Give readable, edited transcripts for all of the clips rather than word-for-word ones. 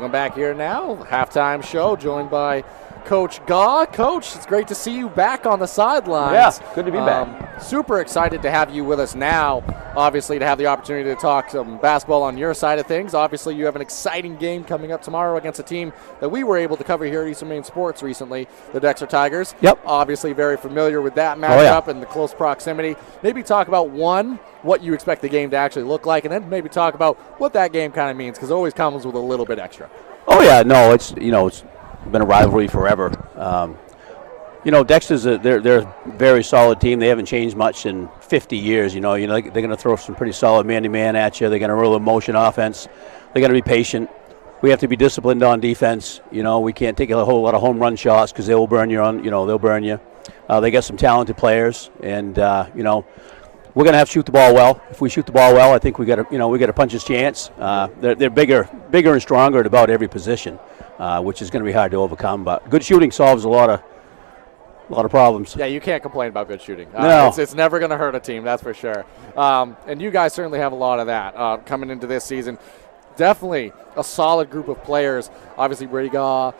Welcome back here now, halftime show, joined by Coach Gaw. Coach, it's great to see you back on the sidelines. Yeah, good to be back. Super excited to have you with us now, obviously, to have the opportunity to talk some basketball on your side of things. Obviously, you have an exciting game coming up tomorrow against a team that we were able to cover here at Eastern Maine Sports recently, the Dexter Tigers. Yep. Obviously, very familiar with that matchup and the close proximity. Maybe talk about, one, what you expect the game to actually look like, and then maybe talk about what that game kind of means, because it always comes with a little bit extra. Oh yeah, no, it's been a rivalry forever. Dexter's they're a very solid team. They haven't changed much in 50 years. They're going to throw some pretty solid man-to-man at you. They're going to roll a motion offense. They're going to be patient. We have to be disciplined on defense. We can't take a whole lot of home run shots because they will burn you on. They'll burn you. They got some talented players, and we're going to have to shoot the ball well. If we shoot the ball well, I think we got a puncher's chance. They're bigger and stronger at about every position, which is going to be hard to overcome. But good shooting solves a lot of problems. Yeah, you can't complain about good shooting. No. It's never going to hurt a team, that's for sure. And you guys certainly have a lot of that coming into this season. Definitely a solid group of players. Obviously, Brady Gaw,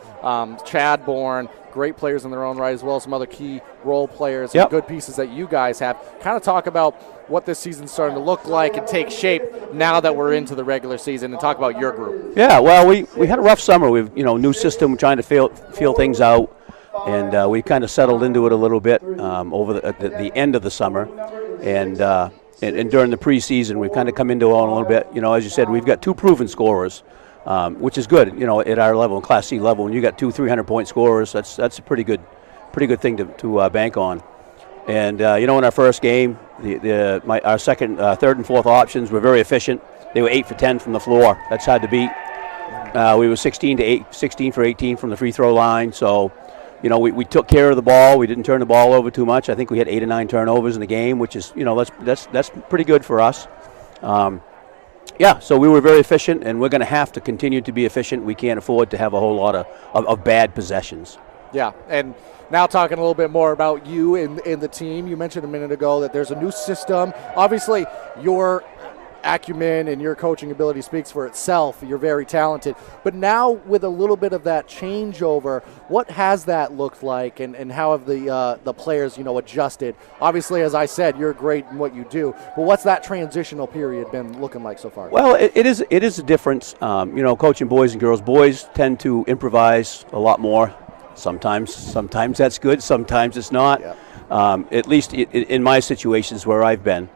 Chad Bourne, great players in their own right, as well as some other key role players and good pieces that you guys have. Kind of talk about what this season's starting to look like and take shape now that we're into the regular season, and talk about your group. Yeah, well, we had a rough summer. We've new system, trying to feel things out, and we kind of settled into it a little bit over the end of the summer, and during the preseason we've kind of come into it a little bit. As you said, we've got two proven scorers, which is good. At our level, Class C level, when you got two 300-point scorers, that's a pretty good thing to bank on. And in our first game, our second, third, and fourth options were very efficient. They were 8 for 10 from the floor. That's hard to beat. We were 16 for 18 from the free throw line. So, we took care of the ball. We didn't turn the ball over too much. I think we had 8 or 9 turnovers in the game, which is that's pretty good for us. So we were very efficient, and we're going to have to continue to be efficient. We can't afford to have a whole lot of bad possessions. Yeah, and now talking a little bit more about you and the team. You mentioned a minute ago that there's a new system. Obviously, your acumen and your coaching ability speaks for itself. You're very talented. But now with a little bit of that changeover, what has that looked like, and how have the players, adjusted? Obviously, as I said, you're great in what you do. But what's that transitional period been looking like so far? Well, it is a difference. Coaching boys and girls. Boys tend to improvise a lot more. Sometimes that's good. Sometimes it's not. Yeah. At least in my situations where I've been,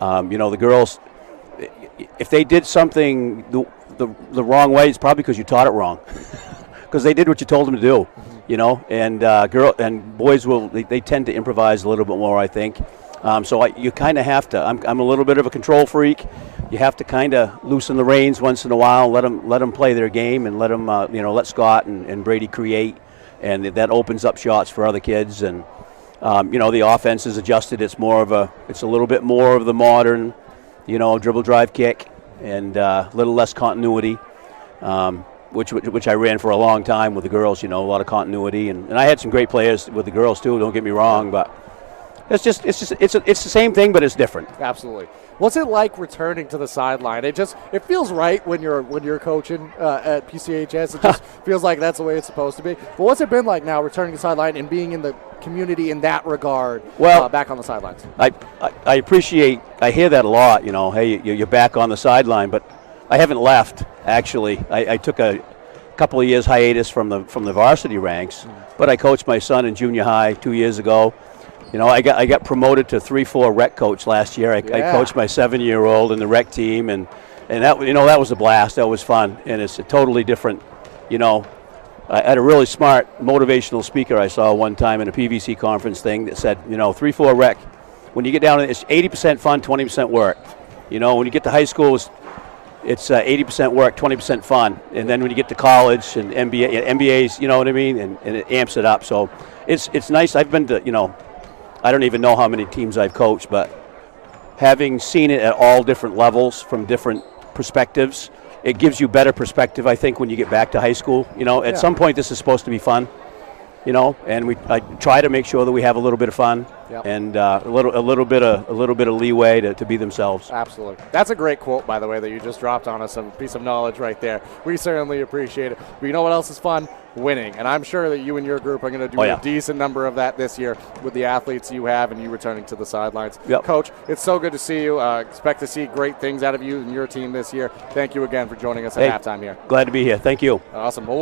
the girls, if they did something the wrong way, it's probably because you taught it wrong, because they did what you told them to do. And boys they tend to improvise a little bit more, I think. You kind of have to. I'm a little bit of a control freak. You have to kind of loosen the reins once in a while, let them play their game, and let them let Scott and Brady create, and that opens up shots for other kids. And the offense is adjusted. It's a little bit more of the modern, dribble, drive, kick, and a little less continuity, which I ran for a long time with the girls. A lot of continuity, and I had some great players with the girls too. Don't get me wrong, but it's the same thing, but it's different. Absolutely. What's it like returning to the sideline? It feels right when you're coaching at PCHS. It just feels like that's the way it's supposed to be. But what's it been like now returning to the sideline and being in the community in that regard? Well, back on the sidelines. I hear that a lot. Hey, you're back on the sideline, but I haven't left. Actually, I took a couple of years hiatus from the varsity ranks, but I coached my son in junior high 2 years ago. I got promoted to 3-4 rec coach last year. I coached my 7-year-old in the rec team, and that that was a blast. That was fun, and it's a totally different. I had a really smart motivational speaker I saw one time in a PVC conference thing that said, 3-4 rec. When you get down, it's 80% fun, 20% work. When you get to high school, it's 80% work, 20% fun, and then when you get to college and MBAs, you know what I mean, and it amps it up. So it's nice. I've been to I don't even know how many teams I've coached, but having seen it at all different levels from different perspectives, it gives you better perspective, I think, when you get back to high school. At some point, this is supposed to be fun. and I try to make sure that we have a little bit of fun. Yep. And a little bit of leeway to be themselves. Absolutely. That's a great quote, by the way, that you just dropped on us, a piece of knowledge right there. We certainly appreciate it. But you know what else is fun? Winning. And I'm sure that you and your group are going to do a decent number of that this year with the athletes you have and you returning to the sidelines. Yep. Coach, it's so good to see you. Expect to see great things out of you and your team this year. Thank you again for joining us at halftime here. Glad to be here. Thank you. Awesome. Well,